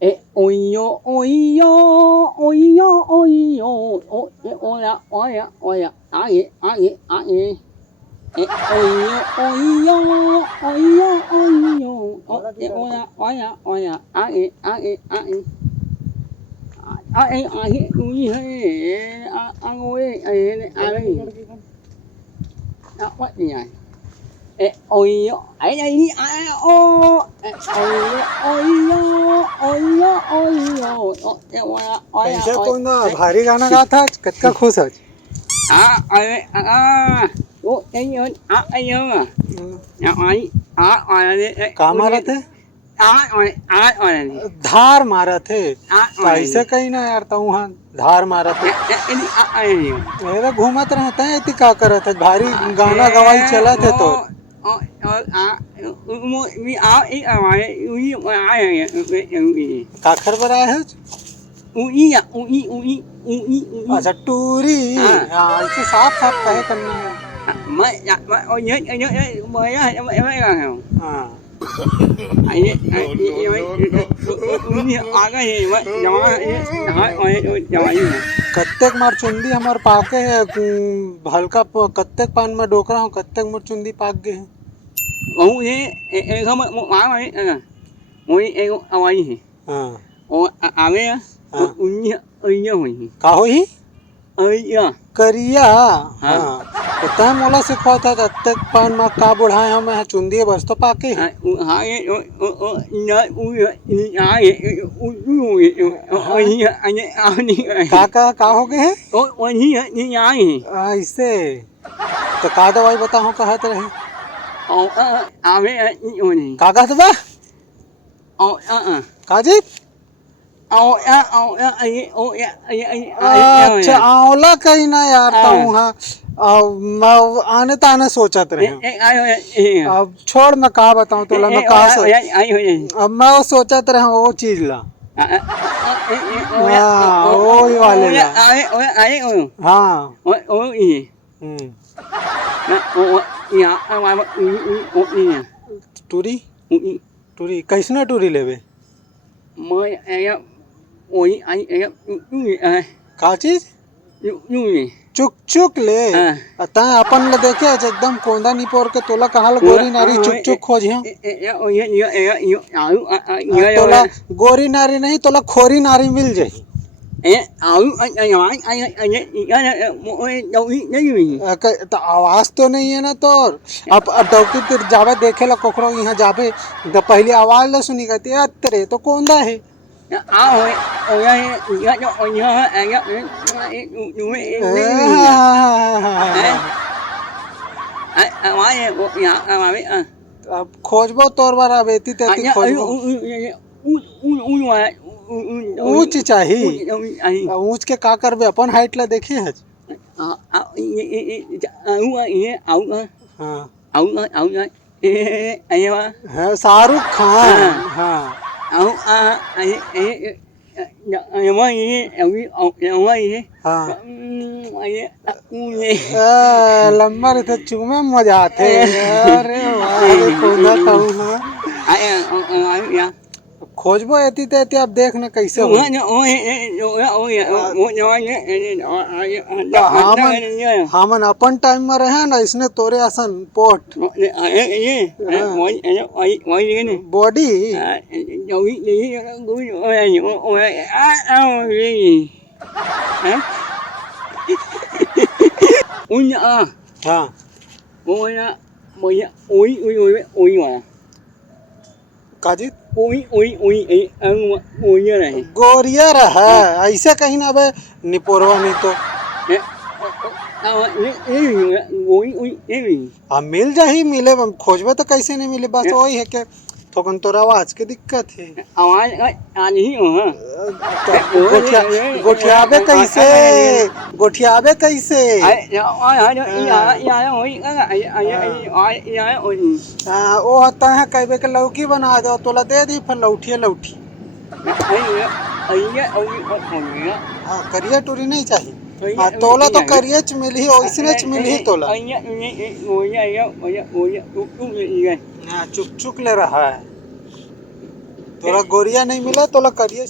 Oyo, oyo, oyo, oyo, oya, oya, oya, aye, aye, aye. Oyo, oyo, oyo, oyo, oya, oya, oya, aye, aye, aye. Aye, aye, uye, aye, aye, aye. What the oyo, ay, ay, ay, oh, oyo, oyo, oyo, oya, oya, कैसे oya. कौन भारी गाना गा था कतका खुश आज वो ayun, ayun, ay, का मारा थे धार मारा थे तो ऐसे कहीं ना यार तो वहाँ धार मारा थे मेरा घूमत रहता है इतनी का करत है भारी गाना गवाई चला थे तो काखर पर आए है अच्छा टूरी हाँ ऐसे साफ साफ कहे करना है हाँ कत्तेक मार चुंदी हमार पाके है हल्का कत्तेक पान में डोकरा हूँ कत्तेक मोर चुंदी पाक गए हैं हाँ का होही करिया हाँ तो तय मोला सिखवा था कत्तेक पान में का बुढ़ाए हम चुंदी बस तो पाके का हो गए हैं ऐसे तो का दवाई बताओ कहत रहे का कहत बा काजी अच्छा आंवला कहीं ना यार तो वहाँ मैं आने ताने सोचत रहे अब छोड़ मैं कहा बताऊँ तो मैं कहा अब मैं वो सोचत रहे वो चीज ला वो ही वाले ला हाँ टूरी टूरी कैसना टूरी लेवे का चीज चुक चुक ले तय अपन ले देखे एकदम कोंदा निपोर के तोला कहाँ गोरी नारी चुक चुक खोज तोला गोरी नारी नहीं तोला खोरी नारी मिल जाही तो आवाज तो नहीं है ना तोर अब डॉक्टर तेरे जावे देखे ला कोकरो यहाँ जावे तो पहले आवाज ला सुनी गई अतरे तो कोंदा है अब खोजबो तोर बार अब एती तेती खोजबो ऊंच चाहिए ऊंच के का करबे अपन हाइट ला देखे है हाँ शाहरुख खान हाँ लंबा रहते चूमे मजा आते अरे खोजबो एती तेती अब देख न कैसे हमन अपन टाइम में रहे ना इसने तोरे असन पोट बॉडी हाँ काजी गोरिया रहा ऐसे कहीं ना बे निपोरवा नहीं तो अब मिल जाही मिले खोजबे तो कैसे नहीं मिले बस वही है कि थोकन तोरा आवाज के दिक्कत है गोठियाबे कैसे वो होता है कहबे के लौकी बना दो तोला दे दी फिर लौठी हाँ करिया टूरी नहीं चाहिए हाँ तोला तो करिए च मिली ओइसने च मिली तोला हाँ चुक चुक ले रहा है थोड़ा गोरिया नहीं मिला, थोड़ा करिए।